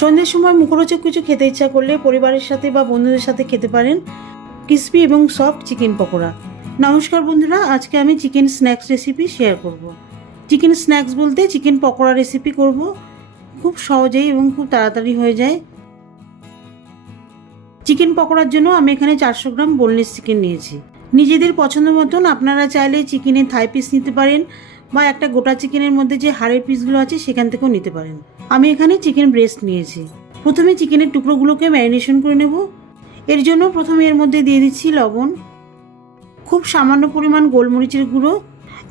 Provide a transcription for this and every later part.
সন্ধ্যের সময় মুখরোচক কিছু খেতে ইচ্ছা করলে পরিবারের সাথে বা বন্ধুদের সাথে খেতে পারেন ক্রিসপি এবং সফট চিকেন পকোড়া। নমস্কার বন্ধুরা, আজকে আমি চিকেন স্ন্যাক্স রেসিপি শেয়ার করব। চিকেন স্ন্যাক্স বলতে চিকেন পকোড়া রেসিপি করব, খুব সহজেই এবং খুব তাড়াতাড়ি হয়ে যায়। চিকেন পকোড়ার জন্য আমি এখানে 400 গ্রাম বোনলেস চিকেন নিয়েছি। নিজেদের পছন্দ মতন আপনারা চাইলে চিকেনের থাই পিস নিতে পারেন বা একটা গোটা চিকেনের মধ্যে যে হাড়ের পিসগুলো আছে সেখান থেকেও নিতে পারেন। আমি এখানে চিকেন ব্রেস্ট নিয়েছি। প্রথমে চিকেনের টুকরোগুলোকে ম্যারিনেশন করে নেব। এর জন্য প্রথমে এর মধ্যে দিয়ে দিচ্ছি লবণ, খুব সামান্য পরিমাণ গোলমরিচের গুঁড়ো,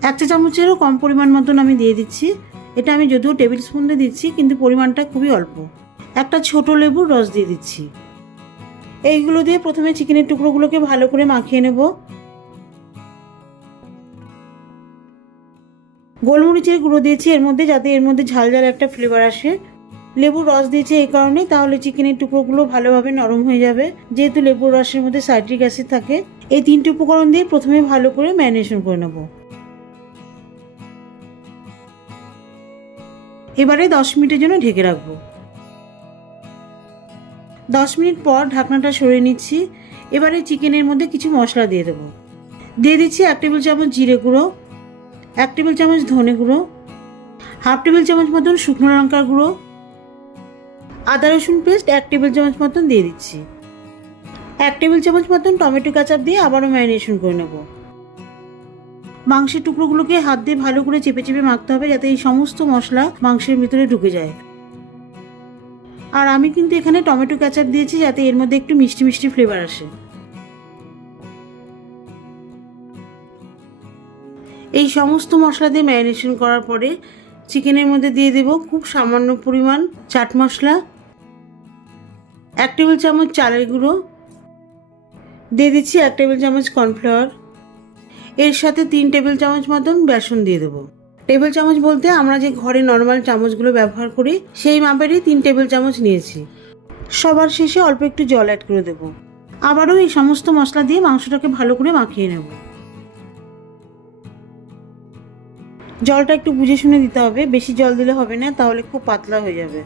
1 চা চামচেরও কম পরিমাণ মতন আমি দিয়ে দিচ্ছি। এটা আমি যদিও টেবিল স্পুন দিয়ে দিচ্ছি, কিন্তু পরিমাণটা খুবই অল্প। একটা ছোট লেবুর রস দিয়ে দিচ্ছি। এইগুলো দিয়ে প্রথমে চিকেনের টুকরোগুলোকে ভালো করে মাখিয়ে নেব। গোলমরিচের গুঁড়ো দিয়েছি এর মধ্যে, যাতে এর মধ্যে ঝাল ঝাল একটা ফ্লেভার আসে। লেবুর রস দিয়েছি এই কারণে, তাহলে চিকেনের টুকরোগুলো ভালোভাবে নরম হয়ে যাবে, যেহেতু লেবুর রসের মধ্যে সাইট্রিক অ্যাসিড থাকে। এই 3টে উপকরণ দিয়ে প্রথমে ভালো করে ম্যারিনেশন করে নেব। এবারে 10 মিনিটের জন্য ঢেকে রাখবো। 10 মিনিট পর ঢাকনাটা সরিয়ে নিচ্ছি। এবারে চিকেনের মধ্যে কিছু মশলা দিয়ে দেবো। দিয়ে দিচ্ছি 1 টেবিল চামচ জিরে গুঁড়ো, 1 টেবিল চামচ ধনে গুঁড়ো, 1/2 টেবিল চামচ মতন শুকনো লঙ্কার গুঁড়ো, আদা রসুন পেস্ট 1 টেবিল চামচ মতন দিয়ে দিচ্ছি। 1 টেবিল চামচ মতন টমেটো কেচাপ দিয়ে আবারও ম্যারিনেশন করে নেব। মাংসের টুকরোগুলোকে হাত দিয়ে ভালো করে চেপে চেপে মাখতে হবে, যাতে এই সমস্ত মশলা মাংসের ভিতরে ঢুকে যায়। আর আমি কিন্তু এখানে টমেটো কেচাপ দিয়েছি, যাতে এর মধ্যে একটু মিষ্টি মিষ্টি ফ্লেভার আসে। এই সমস্ত মশলা দিয়ে ম্যারিনেশন করার পরে চিকেনের মধ্যে দিয়ে দেব খুব সামান্য পরিমাণ চাট মশলা, 1 টেবিল চামচ চালের গুঁড়ো, দিয়ে দিচ্ছি 1 টেবিল চামচ কর্নফ্লাওয়ার, এর সাথে 3 টেবিল চামচ মতন বেসন দিয়ে দেবো। টেবিল চামচ বলতে আমরা যে ঘরে নর্মাল চামচগুলো ব্যবহার করি সেই মাপেরই 3 টেবিল চামচ নিয়েছি। সবার শেষে অল্প একটু জল অ্যাড করে দেবো। আবারও এই সমস্ত মশলা দিয়ে মাংসটাকে ভালো করে মাখিয়ে নেব। জলটা একটু বুঝে শুনে দিতে হবে, বেশি জল দিলে হবে না, তাহলে খুব পাতলা হয়ে যাবে।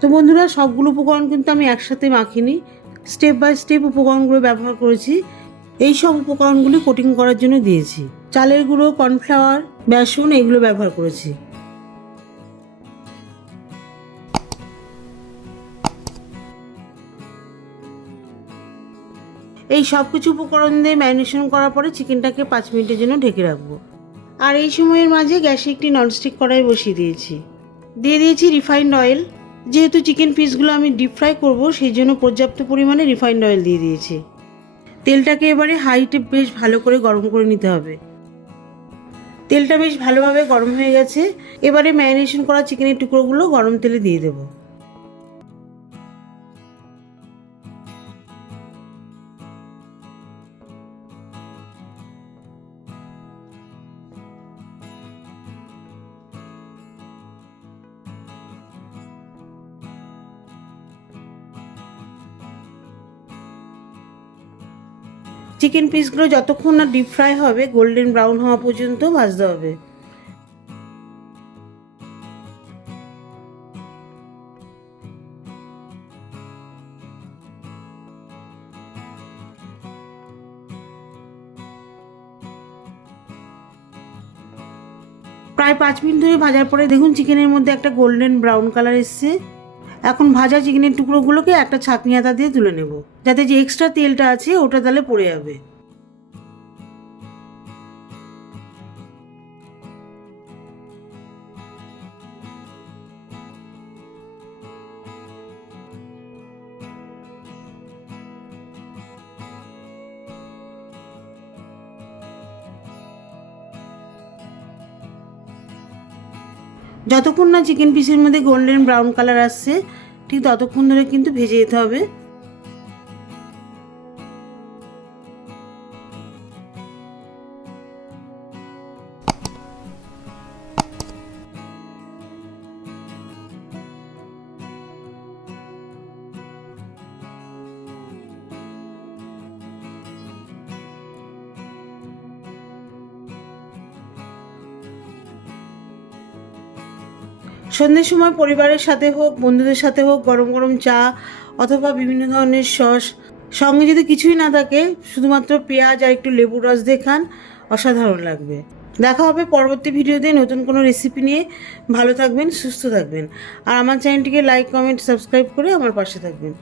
তো বন্ধুরা, সবগুলো উপকরণ কিন্তু আমি একসাথে মাখিনি, স্টেপ বাই স্টেপ উপকরণগুলো ব্যবহার করেছি। এই সব উপকরণগুলি কোটিং করার জন্য দিয়েছি। চালের গুঁড়ো, কর্নফ্লাওয়ার, বেসন এগুলো ব্যবহার করেছি। এই সব কিছু উপকরণ দিয়ে ম্যারিনেশন করার পরে চিকেনটাকে 5 মিনিটের জন্য ঢেকে রাখবো। আর এই সময়ের মাঝে গ্যাসে একটি ননস্টিক কড়াই বসিয়ে দিয়েছি। দিয়ে দিয়েছি রিফাইন্ড অয়েল। যেহেতু চিকেন পিসগুলো আমি ডিপ ফ্রাই করবো, সেই জন্য পর্যাপ্ত পরিমাণে রিফাইন্ড অয়েল দিয়ে দিয়েছি। তেলটাকে এবারে হাই হিটে বেশ ভালো করে গরম করে নিতে হবে। তেলটা বেশ ভালোভাবে গরম হয়ে গেছে। এবারে ম্যারিনেশন করা চিকেনের টুকরোগুলো গরম তেলে দিয়ে দেবো। চিকেন পিসগুলো যতক্ষণ না ডিপ ফ্রাই হবে, গোল্ডেন ব্রাউন হওয়া পর্যন্ত ভাজতে হবে। প্রায় 5 মিনিট ধরে ভাজার পরে দেখুন চিকেনের মধ্যে একটা গোল্ডেন ব্রাউন কালার এসছে। এখন ভাজা চিকেনের টুকরোগুলোকে একটা ছাঁকনি হাতা দিয়ে তুলে নেব, যাতে যে এক্সট্রা তেলটা আছে ওটা তাহলে পড়ে যাবে। যতক্ষণ না চিকেন পিসের মধ্যে গোল্ডেন ব্রাউন কালার আসছে, ঠিক ততক্ষণ ধরে কিন্তু ভেজে যেতে হবে। সন্ধ্যের সময় পরিবারের সাথে হোক, বন্ধুদের সাথে হোক, গরম গরম চা অথবা বিভিন্ন ধরনের সস, সঙ্গে যদি কিছুই না থাকে শুধুমাত্র পেঁয়াজ আর একটু লেবুর রস দিয়ে খান, অসাধারণ লাগবে। দেখা হবে পরবর্তী ভিডিওতে নতুন কোনো রেসিপি নিয়ে। ভালো থাকবেন, সুস্থ থাকবেন, আর আমার চ্যানেলটিকে লাইক, কমেন্ট, সাবস্ক্রাইব করে আমার পাশে থাকবেন।